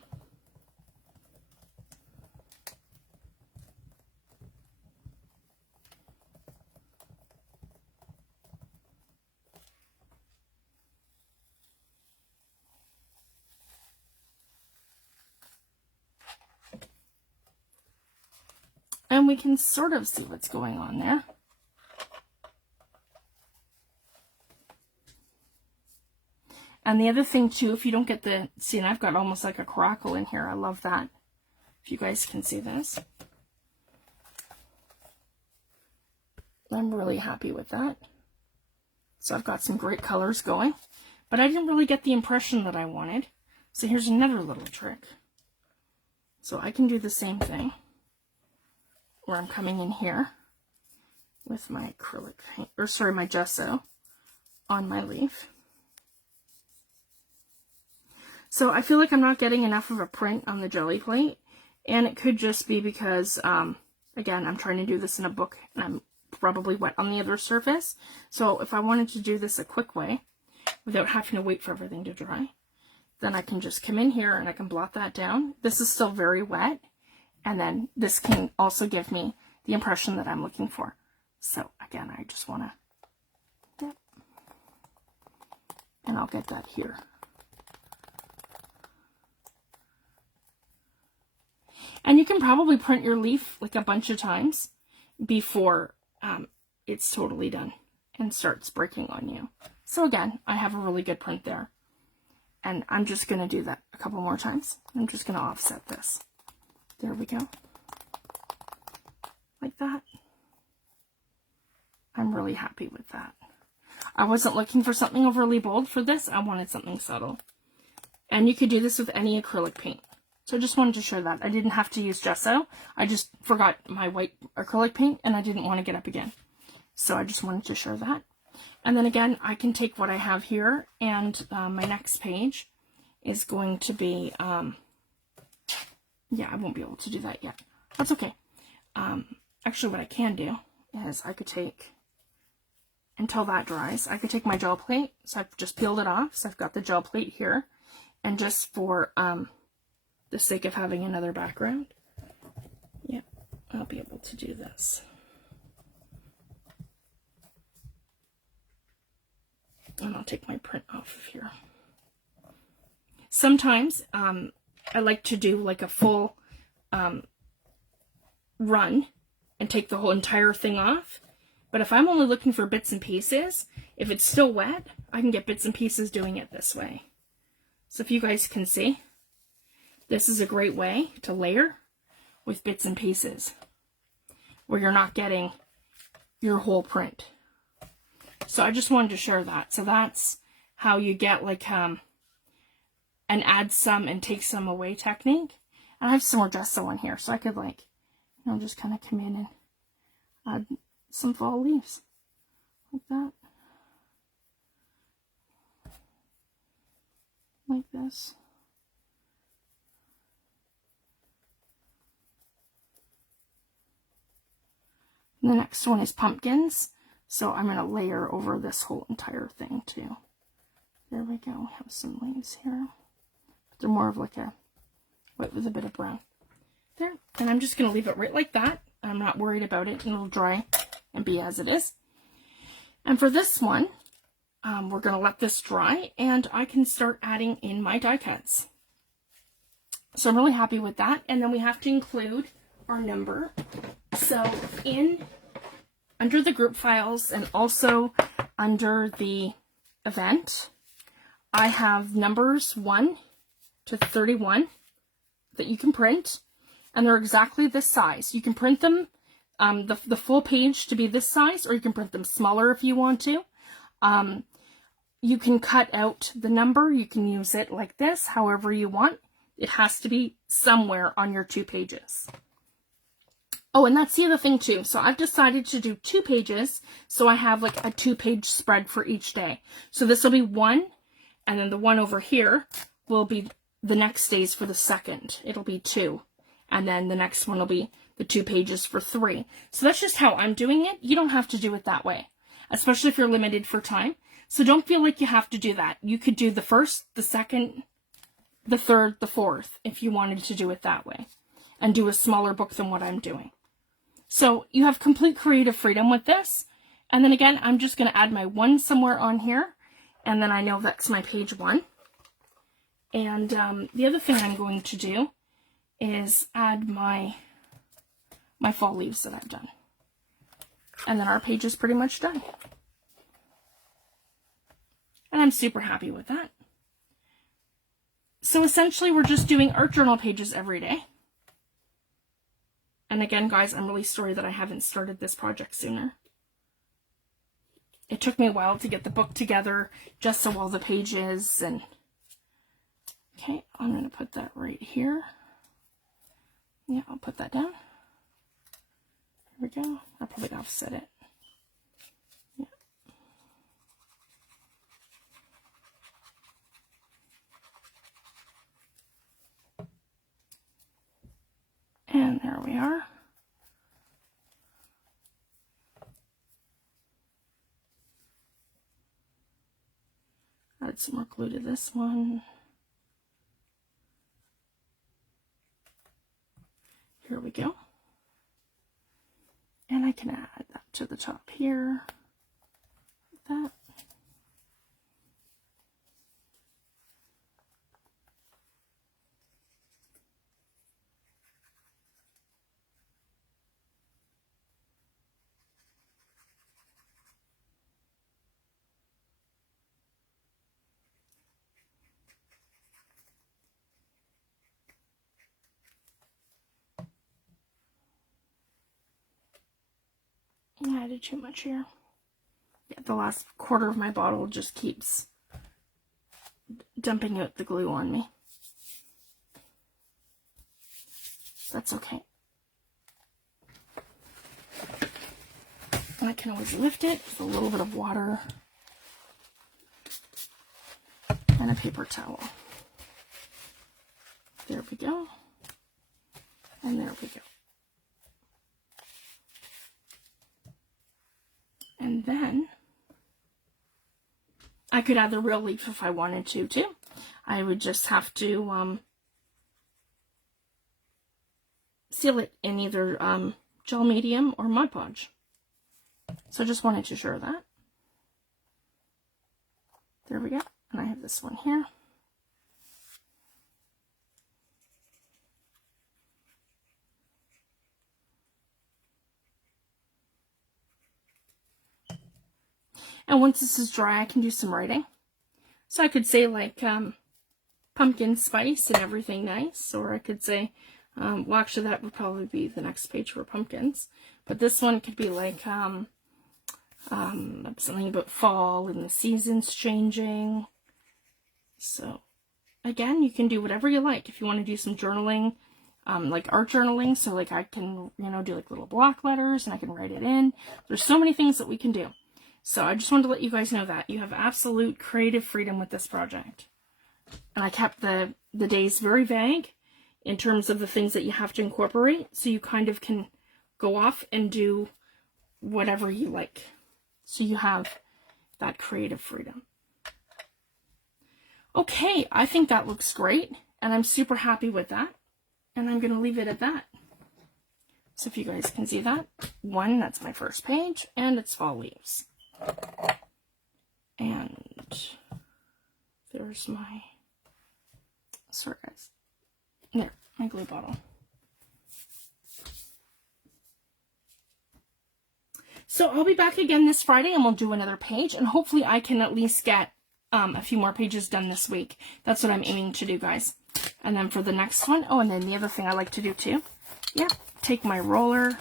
And we can sort of see what's going on there. And the other thing too, if you don't get the, see, and I've got almost like a crackle in here. I love that. If you guys can see this. I'm really happy with that. So I've got some great colors going, but I didn't really get the impression that I wanted. So here's another little trick. So I can do the same thing, where I'm coming in here with my acrylic paint, or sorry, my gesso on my leaf. So I feel like I'm not getting enough of a print on the jelly plate, and it could just be because, again, I'm trying to do this in a book, and I'm probably wet on the other surface. So if I wanted to do this a quick way, without having to wait for everything to dry, then I can just come in here and I can blot that down. This is still very wet. And then this can also give me the impression that I'm looking for. So again, I just want to dip. And I'll get that here. And you can probably print your leaf like a bunch of times before it's totally done and starts breaking on you. So again, I have a really good print there. And I'm just going to do that a couple more times. I'm just going to offset this. There we go. Like that. I'm really happy with that. I wasn't looking for something overly bold for this. I wanted something subtle. And you could do this with any acrylic paint. So I just wanted to show that. I didn't have to use gesso. I just forgot my white acrylic paint and I didn't want to get up again. So I just wanted to show that. And then again, I can take what I have here, and my next page is going to be, yeah, I won't be able to do that yet. That's okay. Actually, what I can do is I could take, until that dries, I could take my gel plate. So I've just peeled it off. So I've got the gel plate here. And just for the sake of having another background, yeah, I'll be able to do this. And I'll take my print off of here. Sometimes I like to do like a full run and take the whole entire thing off. But if I'm only looking for bits and pieces, if it's still wet, I can get bits and pieces doing it this way. So if you guys can see, this is a great way to layer with bits and pieces where you're not getting your whole print. So I just wanted to share that. So that's how you get like an add some and take some away technique. And I have some more gesso on here, so I could like, you know, just kind of come in and add some fall leaves like that. Like this. And the next one is pumpkins. So I'm going to layer over this whole entire thing too. There we go. Have some leaves here. They're more of like a white with a bit of brown. There. And I'm just going to leave it right like that. I'm not worried about it. It'll dry and be as it is. And for this one, we're going to let this dry and I can start adding in my die cuts. So I'm really happy with that. And then we have to include our number. So under the group files and also under the event, I have numbers 1 to 31 that you can print, and they're exactly this size. You can print them the full page to be this size, or you can print them smaller if you want to. You can cut out the number. You can use it like this, however you want. It has to be somewhere on your 2 pages. Oh, and that's the other thing too. So I've decided to do 2 pages. So I have like a 2-page spread for each day. So this will be 1, and then the one over here will be the next days for the second. It'll be 2. And then the next one will be the 2 pages for 3. So that's just how I'm doing it. You don't have to do it that way, especially if you're limited for time. So don't feel like you have to do that. You could do the first, the second, the third, the fourth, if you wanted to do it that way, and do a smaller book than what I'm doing. So you have complete creative freedom with this. And then again, I'm just going to add my 1 somewhere on here. And then I know that's my page 1. And the other thing I'm going to do is add my fall leaves that I've done. And then our page is pretty much done. And I'm super happy with that. So essentially, we're just doing art journal pages every day. And again, guys, I'm really sorry that I haven't started this project sooner. It took me a while to get the book together, just so all the pages and... Okay, I'm going to put that right here. Yeah, I'll put that down. There we go. I'll probably offset it. Yeah. And there we are. Add some more glue to this one. Here we go. And I can add that to the top here. Like that. I added too much here. the last quarter of my bottle just keeps dumping out the glue on me. That's okay. And I can always lift it with a little bit of water and a paper towel. There we go. And there we go. And then I could add the real leaf if I wanted to too. I would just have to seal it in either gel medium or Mod Podge. So I just wanted to show that. There we go. And I have this one here. And once this is dry, I can do some writing. So I could say like pumpkin spice and everything nice, or I could say, well, actually that would probably be the next page for pumpkins. But this one could be like something about fall and the seasons changing. So again, you can do whatever you like. If you want to do some journaling, like art journaling, so like I can, you know, do like little block letters and I can write it in. There's so many things that we can do. So I just wanted to let you guys know that you have absolute creative freedom with this project. And I kept the days very vague in terms of the things that you have to incorporate, so you kind of can go off and do whatever you like. So you have that creative freedom. Okay, I think that looks great, and I'm super happy with that. And I'm going to leave it at that. So if you guys can see that, one, that's my first page, and it's fall leaves. And there's my, sorry guys, there, my glue bottle. So I'll be back again this Friday and we'll do another page, and hopefully I can at least get a few more pages done this week. That's what I'm aiming to do, guys. And then for the next one, oh, and then the other thing I like to do too, yeah, take my roller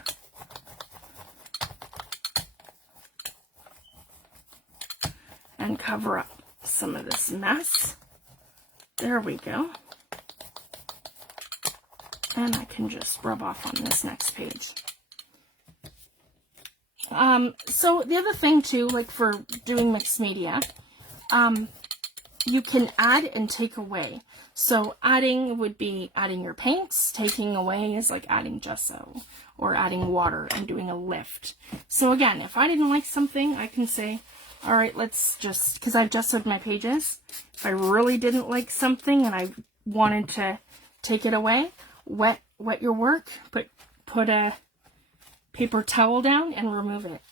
and cover up some of this mess. There we go. And I can just rub off on this next page. So the other thing too, like for doing mixed media, you can add and take away. So adding would be adding your paints, taking away is like adding gesso or adding water and doing a lift. So again, if I didn't like something, I can say, all right, let's just, because I've gessoed my pages, if I really didn't like something and I wanted to take it away, wet your work, put a paper towel down and remove it.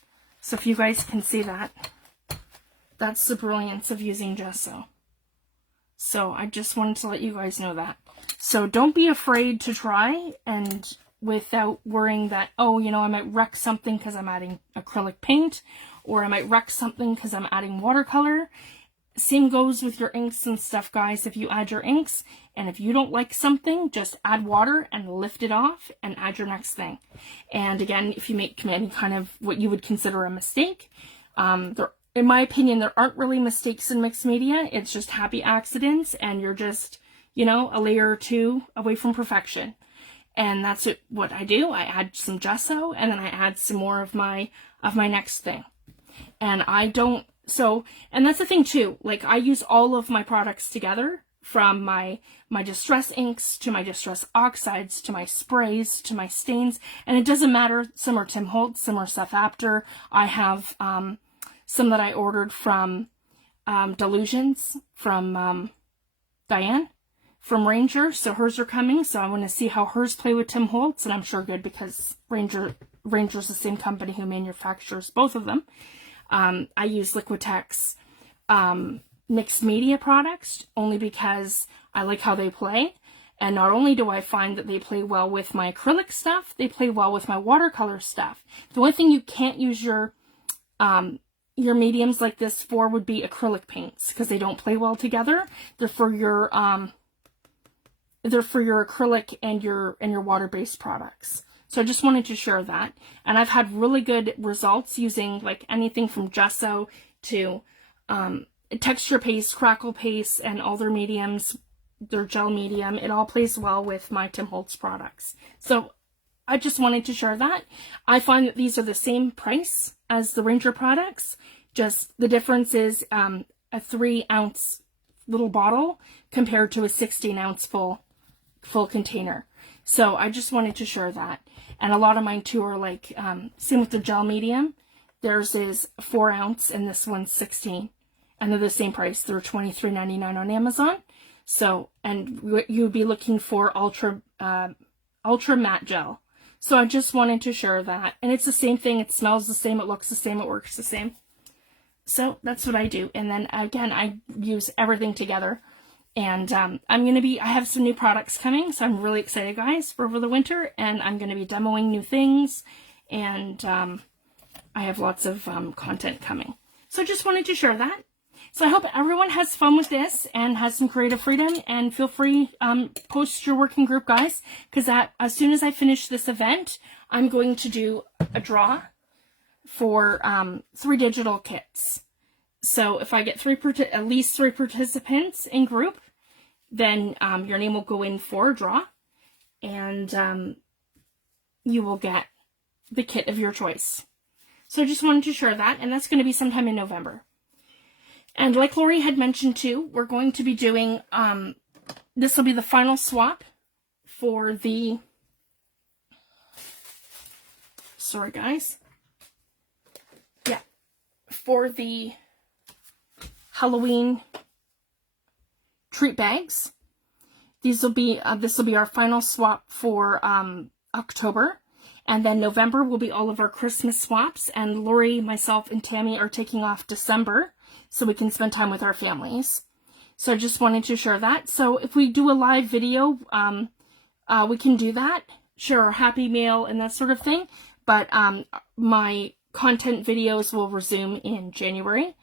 So if you guys can see that, that's the brilliance of using gesso. So I just wanted to let you guys know that. So don't be afraid to try, and without worrying that, oh, you know, I might wreck something because I'm adding acrylic paint, or I might wreck something because I'm adding watercolor. Same goes with your inks and stuff, guys. If you add your inks, and if you don't like something, just add water and lift it off and add your next thing. And again, if you make any kind of what you would consider a mistake, in my opinion, there aren't really mistakes in mixed media. It's just happy accidents, and you're just, you know, a layer or two away from perfection. And that's it. What I do, I add some gesso, and then I add some more of my next thing. And I don't, so, and that's the thing too, like I use all of my products together, from my distress inks to my distress oxides to my sprays to my stains, and it doesn't matter. Some are Tim Holtz, some are Seth Apter. I have some that I ordered from Delusions from Diane from Ranger, so hers are coming, so I want to see how hers play with Tim Holtz, and I'm sure good, because Ranger's the same company who manufactures both of them. I use Liquitex mixed media products only because I like how they play, and not only do I find that they play well with my acrylic stuff, they play well with my watercolor stuff. The only thing you can't use your mediums like this for would be acrylic paints, because they don't play well together. They're for your acrylic and your water-based products. So I just wanted to share that. And I've had really good results using like anything from gesso to texture paste, crackle paste, and all their mediums, their gel medium. It all plays well with my Tim Holtz products. So I just wanted to share that. I find that these are the same price as the Ranger products. Just the difference is a 3-ounce little bottle compared to a 16-ounce full container. So I just wanted to share that. And a lot of mine too are like, same with the gel medium. Theirs is 4 ounce and this one's 16. And they're the same price. They're $23.99 on Amazon. So, and you would be looking for ultra matte gel. So I just wanted to share that. And it's the same thing. It smells the same. It looks the same. It works the same. So that's what I do. And then again, I use everything together. And I have some new products coming. So I'm really excited, guys, for over the winter. And I'm going to be demoing new things. And I have lots of content coming. So I just wanted to share that. So I hope everyone has fun with this and has some creative freedom, and feel free, post your working group, guys, because as soon as I finish this event, I'm going to do a draw for 3 digital kits. So if I get at least 3 participants in group, then your name will go in for a draw, and you will get the kit of your choice. So I just wanted to share that, and that's going to be sometime in November. And like Lori had mentioned too, we're going to be doing, this will be the final swap for the, sorry guys, yeah, for the Halloween treat bags. These will be, this will be our final swap for October. And then November will be all of our Christmas swaps. And Lori, myself, and Tammy are taking off December so we can spend time with our families. So I just wanted to share that. So if we do a live video, we can do that, share our happy mail and that sort of thing. But my content videos will resume in January,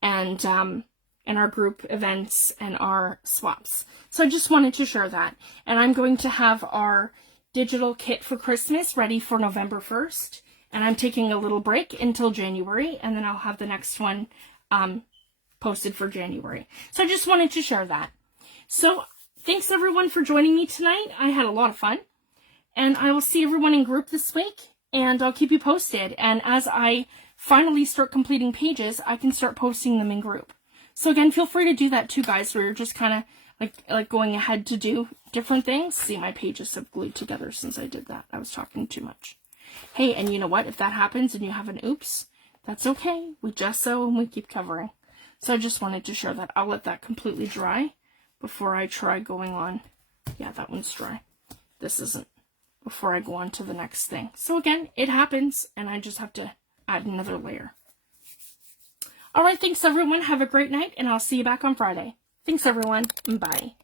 and our group events and our swaps. So I just wanted to share that. And I'm going to have our digital kit for Christmas ready for November 1st. And I'm taking a little break until January, and then I'll have the next one posted for January. So I just wanted to share that. So thanks everyone for joining me tonight. I had a lot of fun, and I will see everyone in group this week, and I'll keep you posted. And as I finally start completing pages, I can start posting them in group. So again, feel free to do that too, guys, where you're just kind of like going ahead to do different things. See, my pages have glued together since I did that. I was talking too much. Hey, and you know what? If that happens and you have an oops, that's okay. We gesso and we keep covering. So I just wanted to share that. I'll let that completely dry before I try going on. Yeah, that one's dry. This isn't. Before I go on to the next thing. So again, it happens, and I just have to add another layer. All right, thanks everyone. Have a great night, and I'll see you back on Friday. Thanks everyone. Bye.